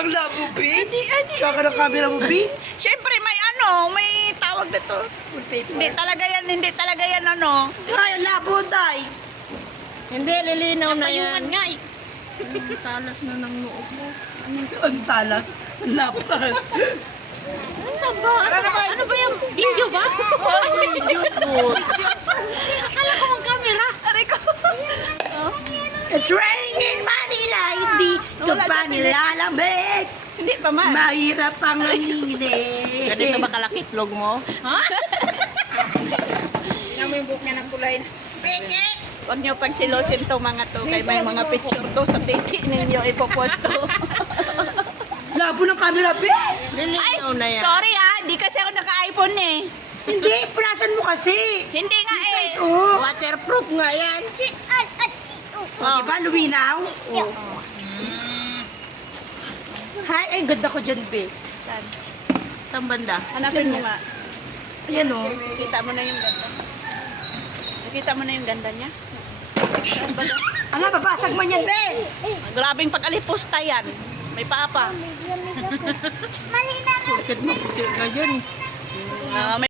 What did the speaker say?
Ang labo, B? Tsaka ng camera mo, B? Siyempre, may tawag na to. Hindi talaga yan, ano. Ay, ang labo, day. Hindi, lilinaw na Tayungan yan. nga eh. Talas na ng noo mo. Ang talas. Ang lapad. Saan ba? Ano ba yung video ba? Video po. Akala ko ang camera. Aray ko. It's raining in Manila, hindi ka Wala pa sa nilalamig. Hindi pa man. Mahirap ang nanginginig. Ganito ba kalakitlog mo? Ha? Tingnan mo yung buhok niya ng kulay. Huwag niyo pagsilosin to mga to. Kay may mga picture to sa titi ninyo ipoposto. Labo ng camera, B. Lilinaw na yan. Sorry di kasi ako naka-iPhone eh. Hindi, pulasan mo kasi. Hindi nga eh. Oh, Waterproof nga yan. oh. Diba, luminaw? Oh. Hi, ay, ganda ko dyan, B. Saan? Saan banda? Hanapin mo nga. Ayan, oh. Nakita mo na yung ganda. Nakita mo na yung ganda niya? Saan ba daw? Ala, babasag man yan, B. Grabing pag-alipusta yan. May papa. Bakit mo puti na yun? May